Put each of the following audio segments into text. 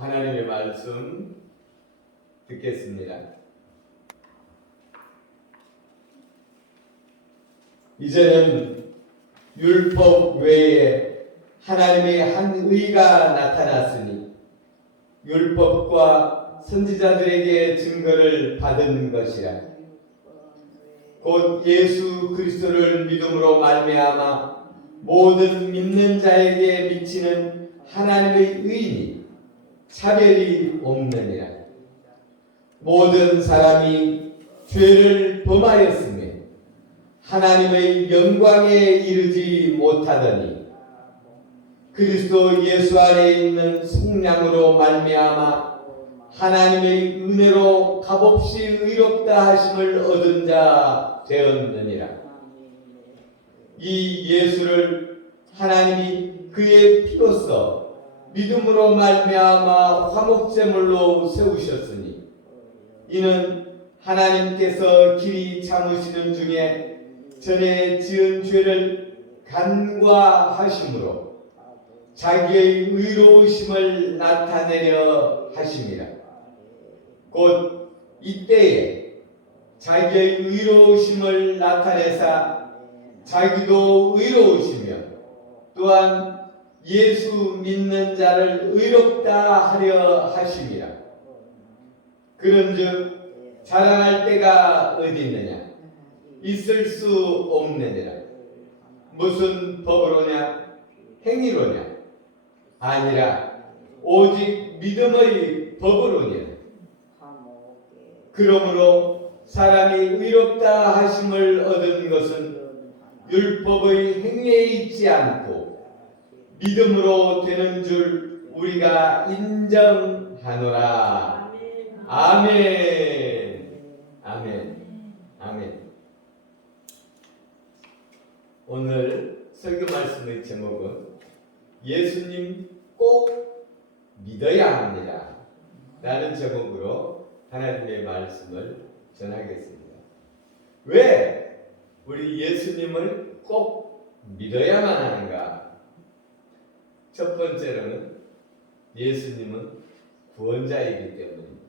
하나님의 말씀 듣겠습니다. 이제는 율법 외에 하나님의 한 의가 나타났으니 율법과 선지자들에게 증거를 받은 것이라. 곧 예수 그리스도를 믿음으로 말미암아 모든 믿는 자에게 미치는 하나님의 의니 차별이 없느니라. 모든 사람이 죄를 범하였으며 하나님의 영광에 이르지 못하더니 그리스도 예수 안에 있는 속량으로 말미암아 하나님의 은혜로 값없이 의롭다 하심을 얻은 자 되었느니라. 이 예수를 하나님이 그의 피로써 믿음으로 말미암아 화목제물로 세우셨으니 이는 하나님께서 길이 참으시는 중에 전에 지은 죄를 간과하심으로 자기의 의로우심을 나타내려 하심이라. 곧 이때에 자기의 의로우심을 나타내사 자기도 의로우시며 또한 예수 믿는 자를 의롭다 하려 하심이라. 그런즉 자랑할 때가 어디 있느냐? 있을 수 없느니라. 무슨 법으로냐? 행위로냐? 아니라 오직 믿음의 법으로냐? 그러므로 사람이 의롭다 하심을 얻은 것은 율법의 행위에 있지 않고 믿음으로 되는 줄 우리가 인정하노라. 아멘. 아멘. 아멘. 오늘 설교 말씀의 제목은 예수님 꼭 믿어야 합니다 라는 제목으로 하나님의 말씀을 전하겠습니다. 왜 우리 예수님을 꼭 믿어야만 하는가? 첫 번째로는 예수님은 구원자이기 때문입니다.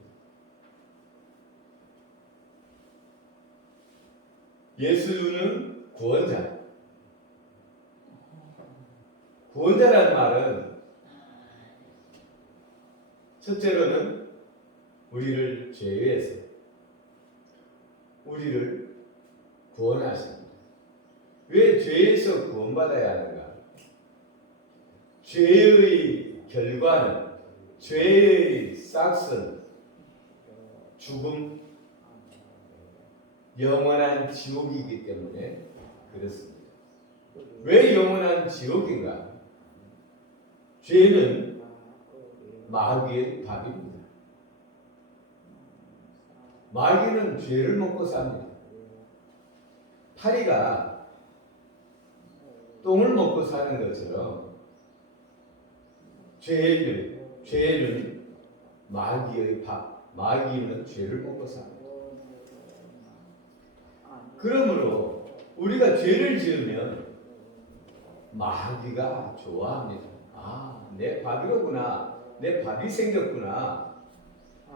예수는 구원자. 구원자라는 말은 첫째로는 우리를 죄에서 우리를 구원하십니다. 왜 죄에서 구원받아야 하는가? 죄의 결과는 죄의 싹은 죽음, 영원한 지옥이기 때문에 그렇습니다. 왜 영원한 지옥인가? 죄는 마귀의 밥입니다. 마귀는 죄를 먹고 삽니다. 파리가 똥을 먹고 사는 것처럼 죄는 마귀의 밥, 마귀는 죄를 먹고 삽니다. 그러므로 우리가 죄를 지으면 마귀가 좋아합니다. 아, 내 밥이로구나. 내 밥이 생겼구나.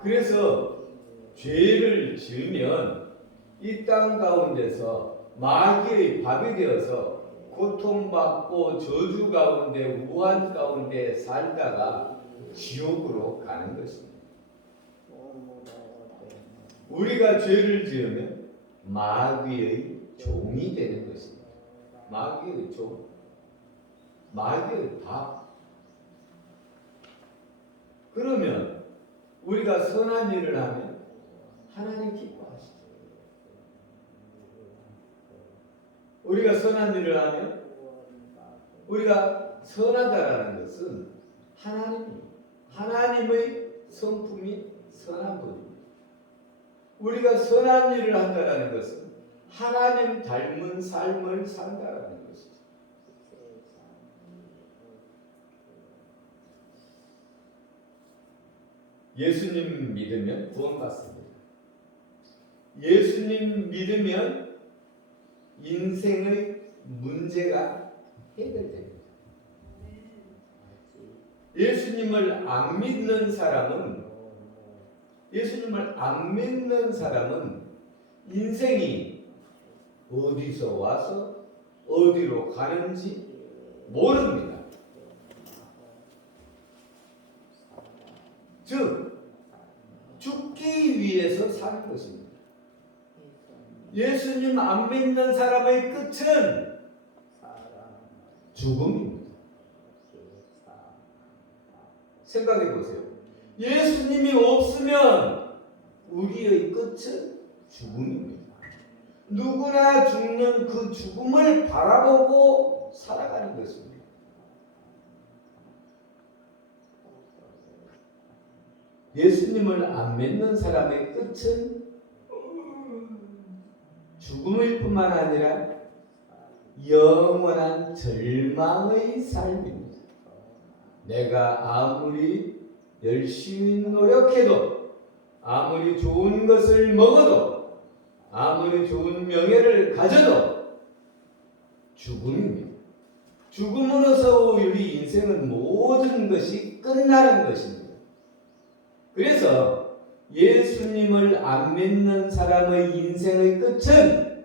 그래서 죄를 지으면 이 땅 가운데서 마귀의 밥이 되어서 고통받고 저주 가운데 우한 가운데 살다가 지옥으로 가는 것입니다. 우리가 죄를 지으면 마귀의 종이 되는 것입니다. 마귀의 종, 마귀의 밥. 그러면 우리가 선한 일을 하면 하나님 기뻐하시죠. 우리가 선한 일을 하면 우리가 선하다라는 것은 하나님의 성품이 선한 분입니다. 우리가 선한 일을 한다라는 것은 하나님 닮은 삶을 산다라는 것이죠. 예수님 믿으면 구원받습니다. 예수님 믿으면 인생의 문제가 해결됩니다. 예수님을 안 믿는 사람은 인생이 어디서 와서 어디로 가는지 모릅니다. 즉 죽기 위해서 사는 것입니다. 예수님 안 믿는 사람의 끝은 죽음입니다. 생각해 보세요. 예수님이 없으면 우리의 끝은 죽음입니다. 누구나 죽는 그 죽음을 바라보고 살아가는 것입니다. 예수님을 안 믿는 사람의 끝은 죽음일 뿐만 아니라 영원한 절망의 삶입니다. 내가 아무리 열심히 노력해도, 아무리 좋은 것을 먹어도, 아무리 좋은 명예를 가져도 죽음입니다. 죽음으로서 우리 인생은 모든 것이 끝나는 것입니다. 그래서 예수님을 안 믿는 사람의 인생의 끝은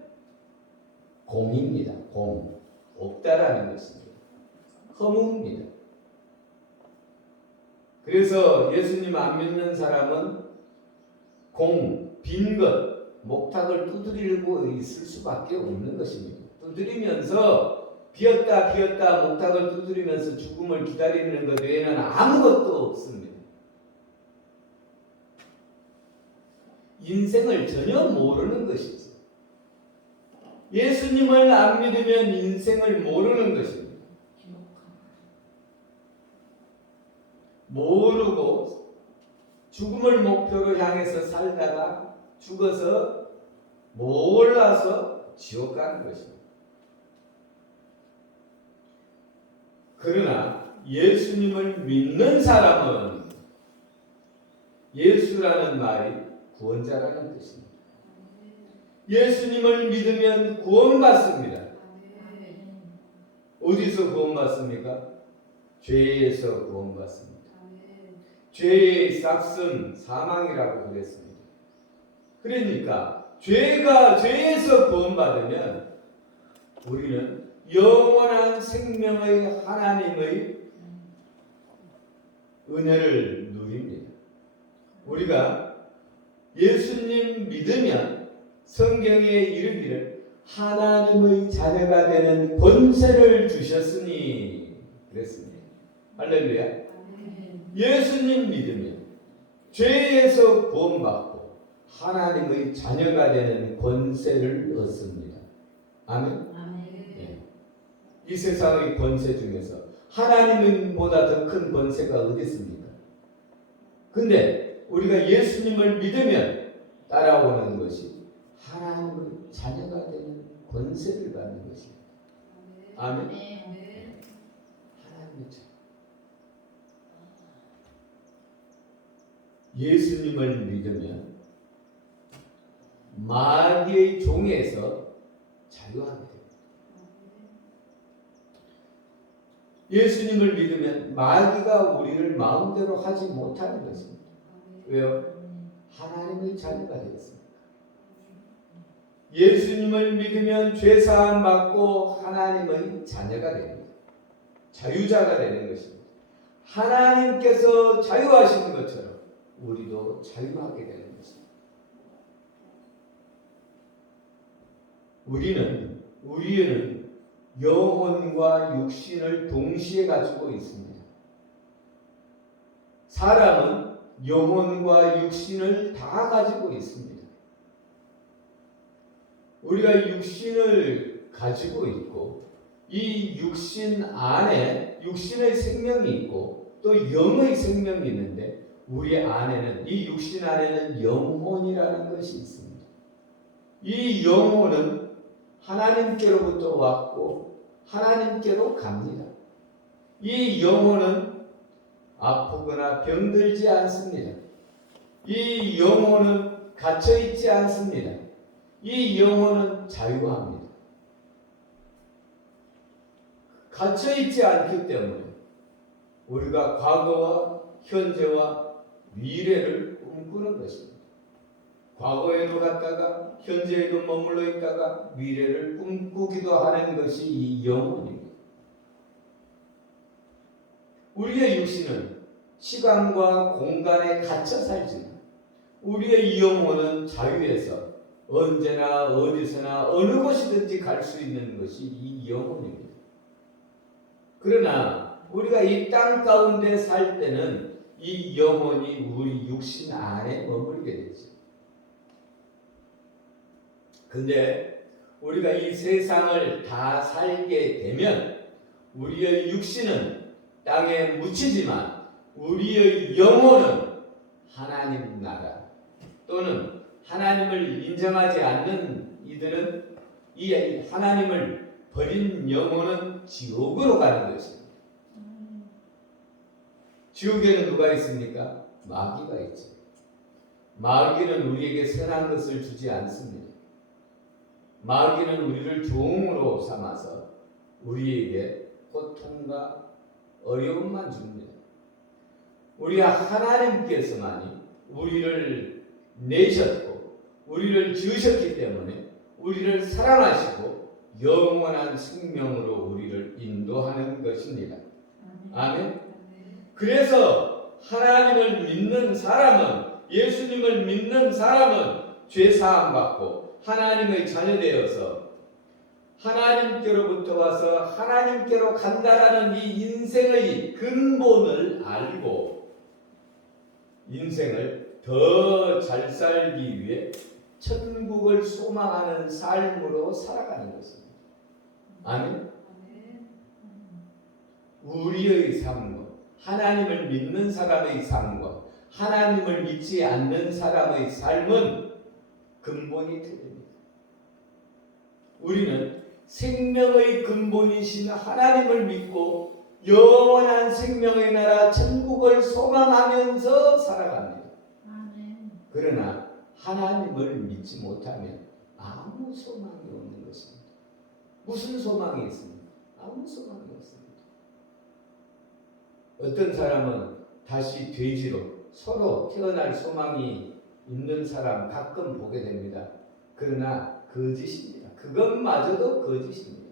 공입니다. 공. 없다라는 것입니다. 허무입니다. 그래서 예수님 안 믿는 사람은 공, 빈 것, 목탁을 두드리고 있을 수밖에 없는 것입니다. 두드리면서 비었다 목탁을 두드리면서 죽음을 기다리는 것 외에는 아무것도 없습니다. 인생을 전혀 모르는 것이죠. 예수님을 안 믿으면 인생을 모르는 것입니다. 모르고 죽음을 목표로 향해서 살다가 죽어서 몰라서 지옥 가는 것입니다. 그러나 예수님을 믿는 사람은 예수라는 말이 구원자라는 뜻입니다. 예수님을 믿으면 구원받습니다. 어디서 구원받습니까? 죄에서 구원받습니다. 죄의 싹은 사망이라고 그랬습니다. 그러니까 죄에서 구원받으면 우리는 영원한 생명의 하나님의 은혜를 누립니다. 우리가 예수님 믿으면 성경에 이르기를 하나님의 자녀가 되는 권세를 주셨으니 그랬습니다. 할렐루야. 예수님 믿으면 죄에서 구원받고 하나님의 자녀가 되는 권세를 얻습니다. 아멘. 네. 이 세상의 권세 중에서 하나님보다 더 큰 권세가 어디 있습니까? 근데 우리가 예수님을 믿으면 따라오는 것이 하나님의 자녀가 되는 권세를 받는 것입니다. 아멘. 하나님의 자녀. 예수님을 믿으면 마귀의 종에서 자유하게 됩니다. 예수님을 믿으면 마귀가 우리를 마음대로 하지 못하는 것입니다. 왜요? 하나님의 자녀가 되었습니다. 예수님을 믿으면 죄사함 받고 하나님의 자녀가 됩니다. 자유자가 되는 것입니다. 하나님께서 자유하신 것처럼 우리도 자유하게 되는 것입니다. 우리는 영혼과 육신을 동시에 가지고 있습니다. 사람은 영혼과 육신을 다 가지고 있습니다. 우리가 육신을 가지고 있고 이 육신 안에 육신의 생명이 있고 또 영의 생명이 있는데 우리 안에는 이 육신 안에는 영혼이라는 것이 있습니다. 이 영혼은 하나님께로부터 왔고 하나님께로 갑니다. 이 영혼은 아프거나 병들지 않습니다. 이 영혼은 갇혀 있지 않습니다. 이 영혼은 자유합니다. 갇혀 있지 않기 때문에 우리가 과거와 현재와 미래를 꿈꾸는 것입니다. 과거에도 갔다가 현재에도 머물러 있다가 미래를 꿈꾸기도 하는 것이 이 영혼입니다. 우리의 육신은 시간과 공간에 갇혀 살지만 우리의 영혼은 자유에서 언제나 어디서나 어느 곳이든지 갈 수 있는 것이 이 영혼입니다. 그러나 우리가 이 땅 가운데 살 때는 이 영혼이 우리 육신 안에 머물게 되죠. 근데 우리가 이 세상을 다 살게 되면 우리의 육신은 땅에 묻히지만 우리의 영혼은 하나님 나라 또는 하나님을 인정하지 않는 이들은 이 하나님을 버린 영혼은 지옥으로 가는 것입니다. 지옥에는 누가 있습니까? 마귀가 있죠. 마귀는 우리에게 선한 것을 주지 않습니다. 마귀는 우리를 종으로 삼아서 우리에게 고통과 어려움만 줍니다. 우리 하나님께서만이 우리를 내셨고 우리를 지으셨기 때문에 우리를 사랑하시고 영원한 생명으로 우리를 인도하는 것입니다. 아멘. 그래서 하나님을 믿는 사람은, 예수님을 믿는 사람은 죄사함 받고 하나님의 자녀되어서 하나님께로부터 와서 하나님께로 간다라는 이 인생의 근본을 알고 인생을 더 잘 살기 위해 천국을 소망하는 삶으로 살아가는 것입니다. 아멘. 우리의 삶과 하나님을 믿는 사람의 삶과 하나님을 믿지 않는 사람의 삶은 근본이 틀립니다. 우리는 생명의 근본이신 하나님을 믿고 영원한 생명의 나라 천국을 소망하면서 살아갑니다. 그러나 하나님을 믿지 못하면 아무 소망이 없는 것입니다. 무슨 소망이 있습니까? 아무 소망이 없습니다. 어떤 사람은 다시 돼지로 서로 태어날 소망이 있는 사람 가끔 보게 됩니다. 그러나 거짓입니다. 그것마저도 거짓입니다.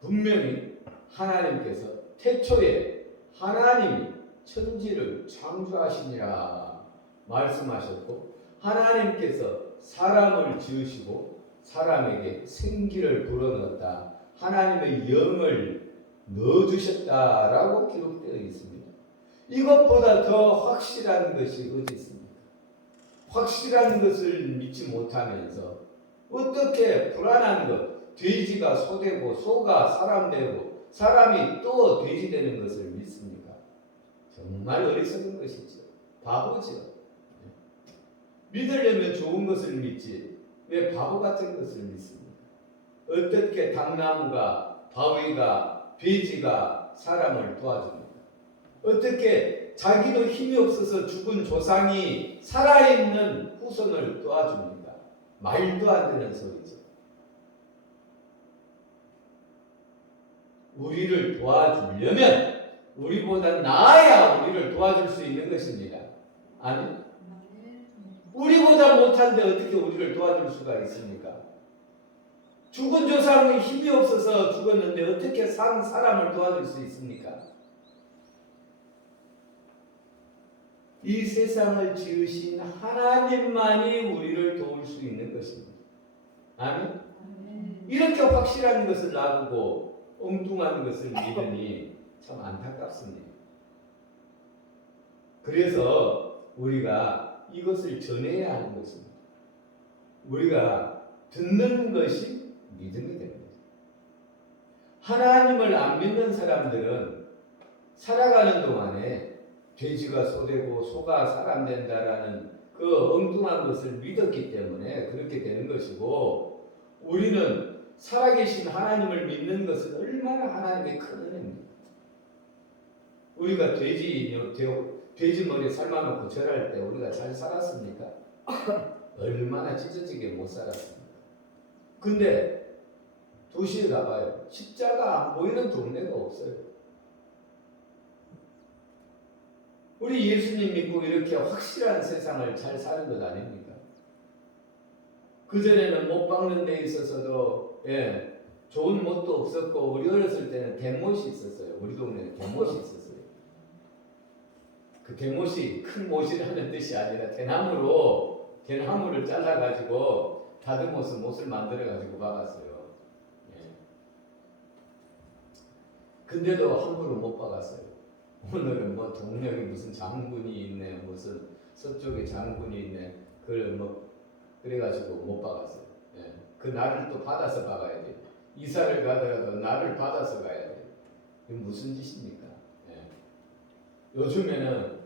분명히 하나님께서 태초에 하나님이 천지를 창조하시니라 말씀하셨고 하나님께서 사람을 지으시고 사람에게 생기를 불어넣었다. 하나님의 영을 넣어주셨다라고 기록되어 있습니다. 이것보다 더 확실한 것이 어디 있습니까? 확실한 것을 믿지 못하면서 어떻게 불안한 것, 돼지가 소되고 소가 사람 되고 사람이 또 돼지 되는 것을 믿습니까? 정말 어리석은 것이죠. 바보죠. 믿으려면 좋은 것을 믿지 왜 바보 같은 것을 믿습니까? 어떻게 당나무가 바위가 돼지가 사람을 도와줍니까? 어떻게 자기도 힘이 없어서 죽은 조상이 살아있는 후손을 도와줍니까? 말도 안 되는 소리죠. 우리를 도와주려면 우리보다 나아야 우리를 도와줄 수 있는 것입니다. 아니? 우리보다 못한데 어떻게 우리를 도와줄 수가 있습니까? 죽은 조상이 힘이 없어서 죽었는데 어떻게 산 사람을 도와줄 수 있습니까? 이 세상을 지으신 하나님만이 우리를 도울 수 있는 것입니다. 아멘? 이렇게 확실한 것을 놔두고 엉뚱한 것을 믿으니 참 안타깝습니다. 그래서 우리가 이것을 전해야 하는 것입니다. 우리가 듣는 것이 믿음이 됩니다. 하나님을 안 믿는 사람들은 살아가는 동안에 돼지가 소되고 소가 사람 된다라는 그 엉뚱한 것을 믿었기 때문에 그렇게 되는 것이고 우리는 살아계신 하나님을 믿는 것은 얼마나 하나님의 큰 은혜입니다. 우리가 돼지 머리에 삶아놓고 절할 때 우리가 잘 살았습니까? 얼마나 찢어지게 못 살았습니까? 근데 도시에 가봐요. 십자가 안 보이는 동네가 없어요. 우리 예수님 믿고 이렇게 확실한 세상을 잘 사는 것 아닙니까? 그전에는 못 박는 데 있어서도 좋은 못도 없었고, 우리 어렸을 때는 대못이 있었어요. 우리 동네에 대못이 있었어요. 그 대못이 큰 못이라는 뜻이 아니라 대나무를 잘라가지고 다듬어서 못을 만들어가지고 박았어요. 근데도 함부로 못 박았어요. 오늘은 뭐 동네에 무슨 장군이 있네, 무슨 서쪽에 장군이 있네, 그래가지고 못 박았어요. 그 날을 또 받아서 박아야 돼요. 이사를 가더라도 날을 받아서 가야 돼요. 이게 무슨 짓입니까? 요즘에는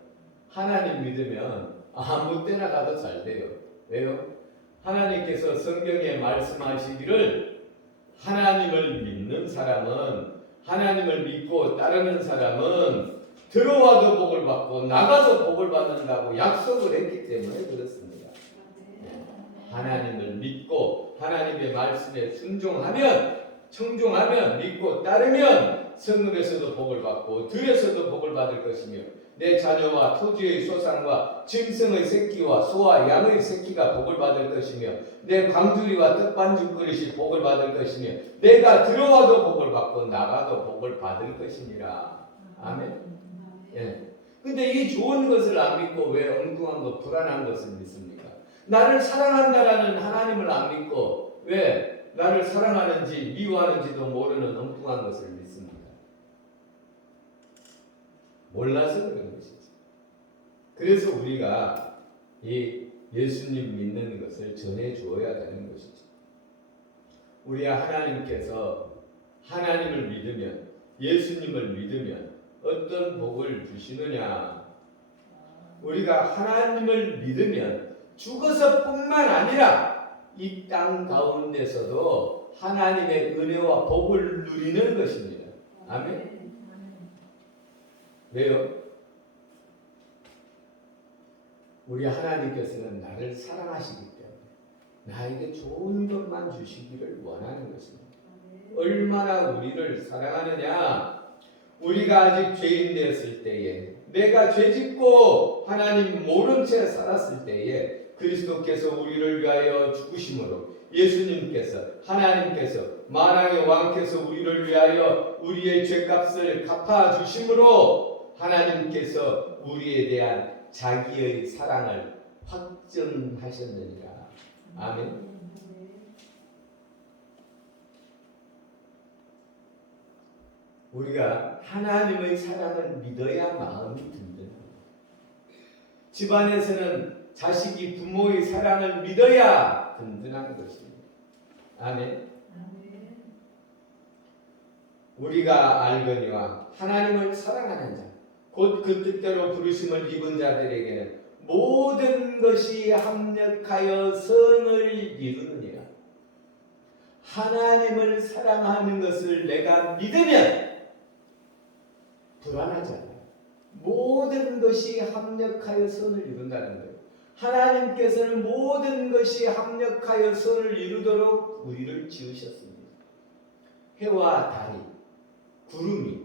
하나님 믿으면 아무 때나 가도 잘 돼요. 왜요? 하나님께서 성경에 말씀하시기를 하나님을 믿는 사람은, 하나님을 믿고 따르는 사람은 들어와도 복을 받고 나가도 복을 받는다고 약속을 했기 때문에 그렇습니다. 하나님을 믿고 하나님의 말씀에 순종하면, 청종하면, 믿고 따르면 성읍에서도 복을 받고 들에서도 복을 받을 것이며, 내 자녀와 토지의 소산과 짐승의 새끼와 소와 양의 새끼가 복을 받을 것이며, 내 광주리와 떡반죽 그릇이 복을 받을 것이며, 내가 들어와도 복을 받고 나가도 복을 받을 것이니라. 아멘. 근데 이 좋은 것을 안 믿고 왜 엉뚱한 것, 불안한 것을 믿습니까? 나를 사랑한다라는 하나님을 안 믿고 왜 나를 사랑하는지 미워하는지도 모르는 엉뚱한 것을 믿습니다. 몰라서 그런 것이죠. 그래서 우리가 이 예수님 믿는 것을 전해 주어야 되는 것이죠. 우리 하나님께서 하나님을 믿으면, 예수님을 믿으면 어떤 복을 주시느냐? 우리가 하나님을 믿으면 죽어서뿐만 아니라 이 땅 가운데서도 하나님의 은혜와 복을 누리는 것입니다. 아멘. 왜요? 우리 하나님께서는 나를 사랑하시기 때문에 나에게 좋은 것만 주시기를 원하는 것입니다. 얼마나 우리를 사랑하느냐? 우리가 아직 죄인 되었을 때에, 내가 죄짓고 하나님 모른 채 살았을 때에 그리스도께서 우리를 위하여 죽으심으로, 예수님께서, 하나님께서, 만왕의 왕께서 우리를 위하여 우리의 죄값을 갚아주심으로 하나님께서 우리에 대한 자기의 사랑을 확증하셨느니라. 아멘. 우리가 하나님의 사랑을 믿어야 마음이 든든합니다. 집안에서는 자식이 부모의 사랑을 믿어야 든든한 것입니다. 아멘. 우리가 알거니와 하나님을 사랑하는 자, 곧 그 뜻대로 부르심을 입은 자들에게는 모든 것이 합력하여 선을 이루느니라. 하나님을 사랑하는 것을 내가 믿으면 불안하지 않아요. 모든 것이 합력하여 선을 이룬다는 거예요. 하나님께서는 모든 것이 합력하여 선을 이루도록 우리를 지으셨습니다. 해와 달이, 구름이,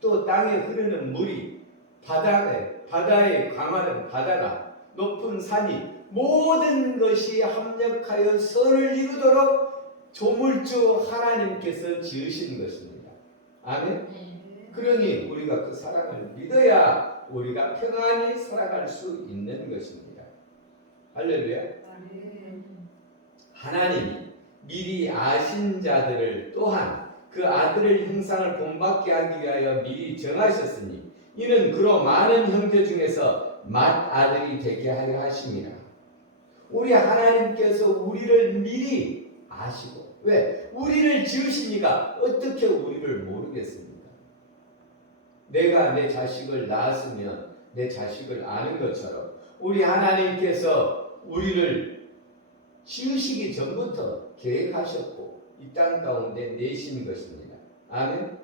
또 땅에 흐르는 물이, 바다에 강하는 바다가, 높은 산이, 모든 것이 합력하여 선을 이루도록 조물주 하나님께서 지으신 것입니다. 아멘. 그러니 우리가 그 사랑을 믿어야 우리가 평안히 살아갈 수 있는 것입니다. 할렐루야. 하나님이 미리 아신 자들을 또한 그 아들의 형상을 본받게 하기 위하여 미리 정하셨으니 이는 그로 많은 형제 중에서 맏아들이 되게 하려 하심이라. 우리 하나님께서 우리를 미리 아시고, 왜? 우리를 지으시니까 어떻게 우리를 모르겠습니까? 내가 내 자식을 낳았으면 내 자식을 아는 것처럼 우리 하나님께서 우리를 지으시기 전부터 계획하셨고 이 땅 가운데 내신 것입니다. 아멘.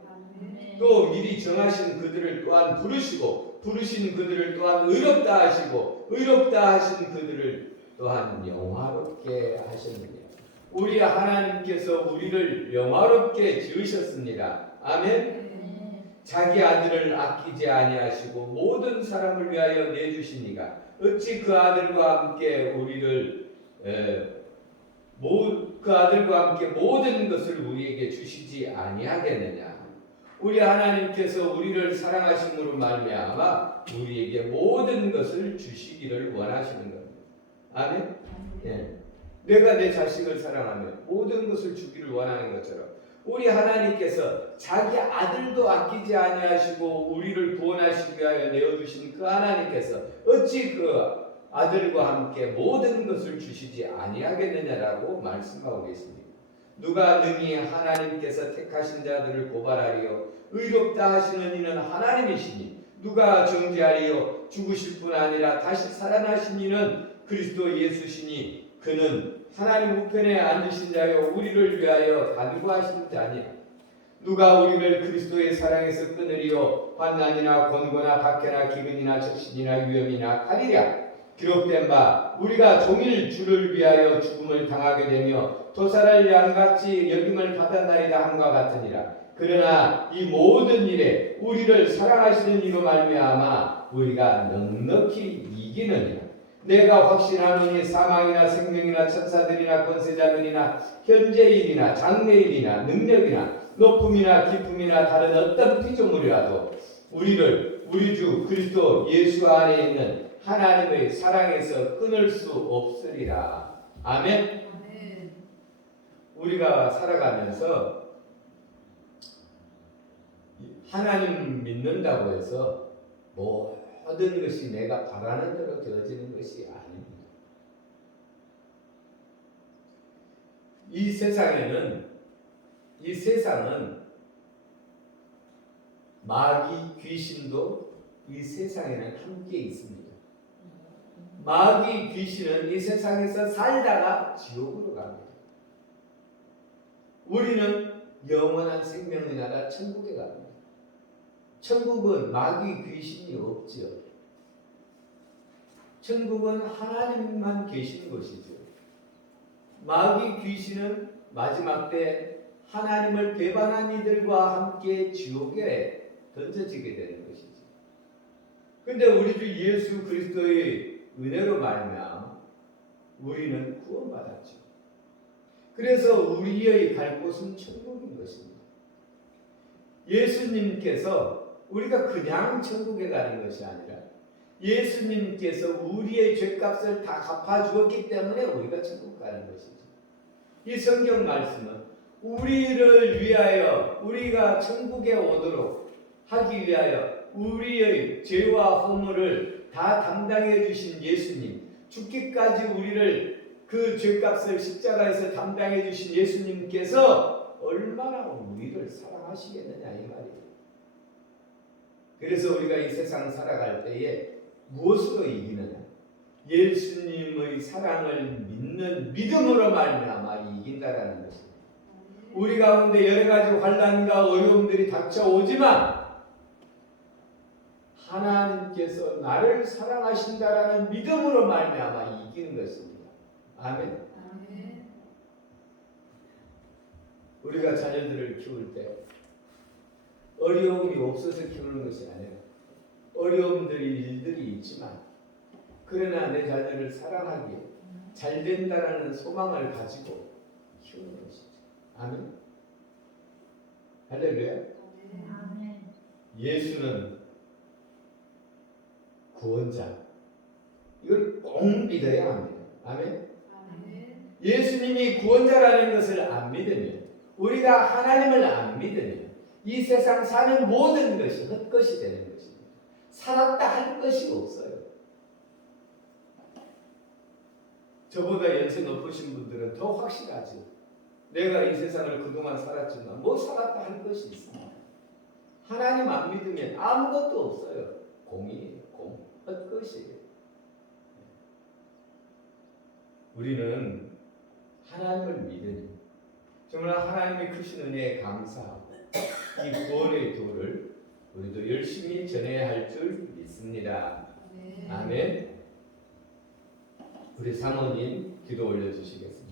또 미리 정하신 그들을 또한 부르시고, 부르신 그들을 또한 의롭다 하시고, 의롭다 하신 그들을 또한 영화롭게 하셨느니라. 우리 하나님께서 우리를 영화롭게 지으셨습니다. 아멘. 자기 아들을 아끼지 아니하시고 모든 사람을 위하여 내주시니가 어찌 그 아들과 함께 모든 것을 우리에게 주시지 아니하겠느냐. 우리 하나님께서 우리를 사랑하심으로 말미암아 우리에게 모든 것을 주시기를 원하시는 겁니다. 아멘. 예. 내가 내 자식을 사랑하면 모든 것을 주기를 원하는 것처럼 우리 하나님께서 자기 아들도 아끼지 아니하시고 우리를 구원하시기 위하여 내어주신 그 하나님께서 어찌 그 아들과 함께 모든 것을 주시지 아니하겠느냐라고 말씀하고 계십니다. 누가 능히 하나님께서 택하신 자들을 고발하리요 의롭다 하시는 이는 하나님이시니 누가 정죄하리요 죽으실 뿐 아니라 다시 살아나신 이는 그리스도 예수시니 그는 하나님 우편에 앉으신 자여 우리를 위하여 간구하신 자니 누가 우리를 그리스도의 사랑에서 끊으리요 환난이나 곤고나 박해나 기근이나 적신이나 위험이나 칼이랴 기록된 바 우리가 종일 주를 위하여 죽음을 당하게 되며 도살할 양같이 여김을 받았나이다 함과 같으니라. 그러나 이 모든 일에 우리를 사랑하시는 이로 말미암아 우리가 넉넉히 이기느니라. 내가 확신하노니 사망이나 생명이나 천사들이나 권세자들이나 현재일이나 장래일이나 능력이나 높음이나 깊음이나 다른 어떤 피조물이라도 우리를 우리 주 그리스도 예수 안에 있는 하나님의 사랑에서 끊을 수 없으리라. 아멘. 우리가 살아가면서 하나님 믿는다고 해서 모든 것이 내가 바라는 대로 되어지는 것이 아닙니다. 이 세상은 마귀 귀신도 이 세상에는 함께 있습니다. 마귀 귀신은 이 세상에서 살다가 지옥으로 갑니다. 우리는 영원한 생명의 나라 천국에 갑니다. 천국은 마귀 귀신이 없지요. 천국은 하나님만 계시는 곳이죠. 마귀 귀신은 마지막 때 하나님을 배반한 이들과 함께 지옥에 던져지게 되는 것이죠. 근데 우리 주 예수 그리스도의 은혜로 말미암아 우리는 구원받았죠. 그래서 우리의 갈 곳은 천국인 것입니다. 예수님께서 우리가 그냥 천국에 가는 것이 아니라 예수님께서 우리의 죄값을 다 갚아주었기 때문에 우리가 천국 가는 것이죠. 이 성경 말씀은 우리를 위하여 우리가 천국에 오도록 하기 위하여 우리의 죄와 허물을 다 담당해 주신 예수님, 죽기까지 우리를 그 죄값을 십자가에서 담당해 주신 예수님께서 얼마나 우리를 사랑하시겠느냐 이 말이에요. 그래서 우리가 이 세상 살아갈 때에 무엇으로 이기느냐? 예수님의 사랑을 믿는 믿음으로 말미암아 이긴다라는 것입니다. 우리 가운데 여러 가지 환난과 어려움들이 닥쳐오지만 하나님께서 나를 사랑하신다라는 믿음으로 말미암아 이기는 것입니다. 아멘. 아멘. 우리가 자녀들을 키울 때 어려움이 없어서 키우는 것이 아니라 일들이 있지만 그러나 내 자녀를 사랑하기에 잘 된다라는 소망을 가지고 키우는 것이죠. 아멘. 할렐루야. 아멘. 예수는 구원자. 이걸 꼭 믿어야 합니다. 아멘. 아멘. 예수님이 구원자라는 것을 안 믿으면 우리가 하나님을 안 믿으면 이 세상 사는 모든 것이 헛것이 되는 것입니다. 살았다 할 것이 없어요. 저보다 연세 높으신 분들은 더 확실하죠. 내가 이 세상을 그동안 살았지만 살았다 할 것이 있습니다. 하나님 안 믿으면 아무것도 없어요. 공이에요. 공. 헛것이에요. 우리는 하나님을 믿으니 정말 하나님의 크신 은혜에 감사하고 이 구원의 도를 우리도 열심히 전해야 할 줄 믿습니다. 네. 아멘. 우리 사모님 기도 올려주시겠습니다.